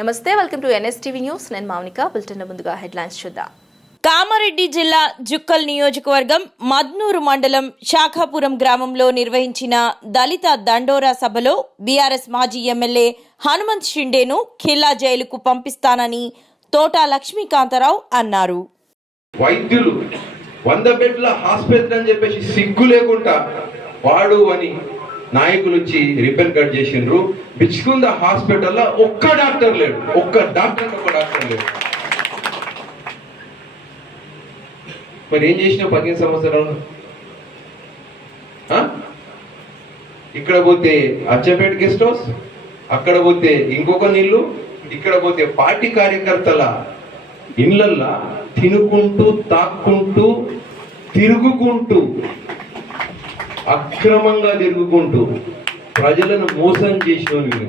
నమస్తే welcome to NSTV news. నేను Mounika bulletin ముందుగా హెడ్లైన్స్ చూద్దాం. కామారెడ్డి జిల్లా జుక్కల్ నియోజకవర్గం మద్నూరు మండలం శాఖాపురం గ్రామంలో నిర్వహించిన దళిత దండోరా సభలో బీఆర్ఎస్ మాజీ ఎమ్మెల్యే హనుమంత్ షిండేను ఖిల్లా జైలుకు పంపిస్తానని తోటా లక్ష్మీకాంతారావు అన్నారు. వైద్యులు వంద బెడ్ల హాస్పిటల్ అని చెప్పేసి సిగ్గు లేకుండా వాడు అని నాయకులు వచ్చి రిపేర్ కట్ చేసిండ్రు. బిచ్చుకుంద హాస్పిటల్లో ఒక్క డాక్టర్ లేడు. ఒక్క డాక్టర్ ఒక్క డాక్టర్ లేడు. మరి ఏం చేసిన పదిహేను సంవత్సరాలు? ఆ? ఇక్కడ పోతే అచ్చంపేట గెస్ట్ హౌస్ అక్కడ పోతే ఇంకొక నీళ్ళు ఇక్కడ పోతే పార్టీ కార్యకర్తల ఇళ్ళల్లా తినుకుంటూ తాక్కుంటూ తిరుగుకుంటూ అక్రమంగా తిరుగుకుంటూ ప్రజలను మోసం చేసిన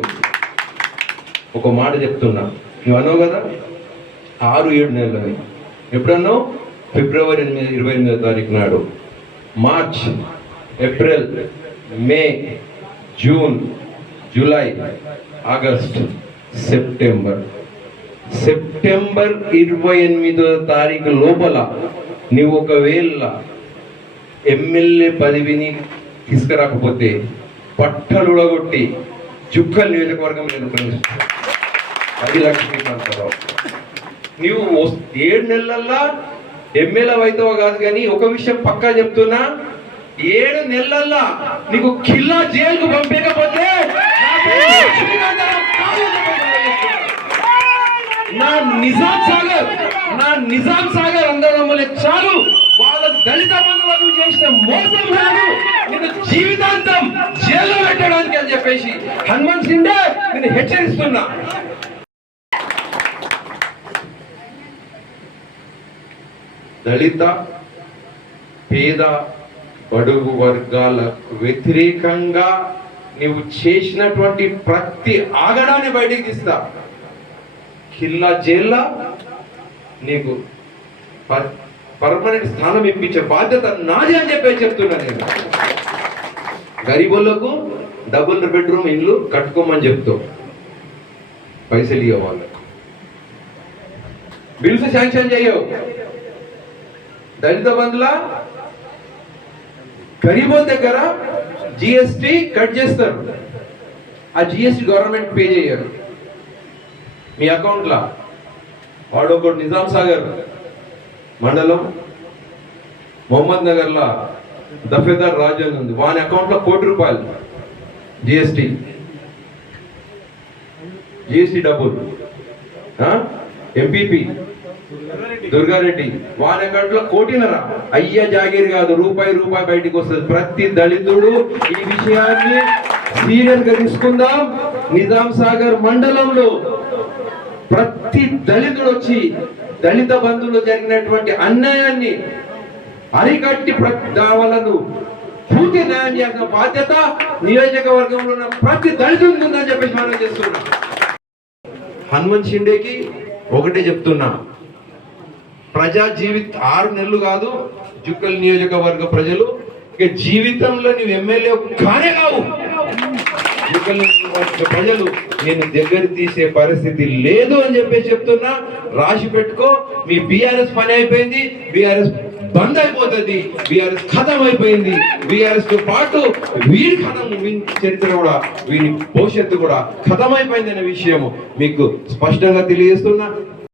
ఒక మాట చెప్తున్నా. నువ్వు అన్నావు కదా? ఆరు ఏడు నెలలని ఎప్పుడన్నావు? ఫిబ్రవరి ఎనిమిది ఇరవై ఎనిమిదో తారీఖు నాడు. March April May June July August September. September ఇరవై ఎనిమిదో తారీఖు లోపల నీవు ఒకవేళ ఎమ్మెల్యే పదవిని తీసుకురాకపోతే పట్టలు ఉడగొట్టి నియోజకవర్గం నేను అది లక్ష్మీకాంతరావు నీవు ఏడు నెలల్లో ఎమ్మెల్యే అవుతావు కాదు కానీ ఒక విషయం పక్కా చెప్తున్నా ఏడు నెలల్లో నీకు కిల్లా జైలుకు పంపేకపోతే నా నిజాం సాగర్ నా నిజాం సాగర్ అందరమ్మలే చాలు. వాళ్ళ దళిత బంధువులకు చేసిన మోసం కాదు. నేను జీవితాంతం జైల్లో పెట్టడానికి అని చెప్పేసి హనుమంత్ సిండే నేను హెచ్చరిస్తున్నా. దళిత పేద బడుగు వర్గాలకు వ్యతిరేకంగా నువ్వు చేసినటువంటి ప్రతి ఆగడాన్ని బయటికి తీస్తా. కిల్లా జైల్లా నీకు ప- పర్మనెంట్ స్థానం ఇప్పించే బాధ్యత నాది అని చెప్పే చెప్తున్నాను నేను. గరీబులకు డబుల్ బెడ్రూమ్ ఇల్లు కట్టుకోమని చెప్తావు పైసలు ఇవ్వ వాళ్ళకు. బిల్స్ శాంక్షన్ చేయవు. దళిత బంధుల గరీబుల దగ్గర జిఎస్టి కట్ చేస్తారు. ఆ జిఎస్టి గవర్నమెంట్ పే చేయరు. మీ అకౌంట్లో వాడు ఒకటి నిజాం సాగర్ మండలం మొహమ్మద్ నగర్లో దఫేదార్ రాజు అని ఉంది. వాని అకౌంట్లో కోటి రూపాయలు జిఎస్టి జిఎస్టి డబ్బులు. ఎంపీపీ దుర్గారెడ్డి. వాని అకౌంట్లో కోటిన్నర అయ్య జాగీర్ కాదు. రూపాయి రూపాయి బయటికి వస్తుంది. ప్రతి దళితుడు ఈ విషయాన్ని సీరియస్గా తీసుకుందాం. నిజాం సాగర్ మండలంలో ప్రతి దళితుడు వచ్చి దళిత బంధువులు జరిగినటువంటి అన్యాయాన్ని అరికట్టి వాళ్ళను పూర్తి న్యాయం చేసిన బాధ్యత నియోజకవర్గంలో ఉన్న ప్రతి దళితుడికి ఉందని చెప్పేసి మనం చేస్తున్నాం. హనుమంత్ షిండేకి ఒకటే చెప్తున్నా. ప్రజా జీవిత ఆరు నెలలు కాదు జుక్కల్ నియోజకవర్గ ప్రజలు ఇక జీవితంలో నువ్వు ఎమ్మెల్యే కానే కావు. ప్రజలు నేను దగ్గర తీసే పరిస్థితి లేదు అని చెప్పేసి చెప్తున్నా. రాసి పెట్టుకో. మీ బీఆర్ఎస్ పని అయిపోయింది. బీఆర్ఎస్ బంద్ అయిపోతుంది. బీఆర్ఎస్ ఖతం అయిపోయింది. బీఆర్ఎస్తో పాటు వీరి ఖతం చరిత్ర కూడా వీరి భవిష్యత్తు కూడా ఖతం అయిపోయింది అనే విషయం మీకు స్పష్టంగా తెలియజేస్తున్నా.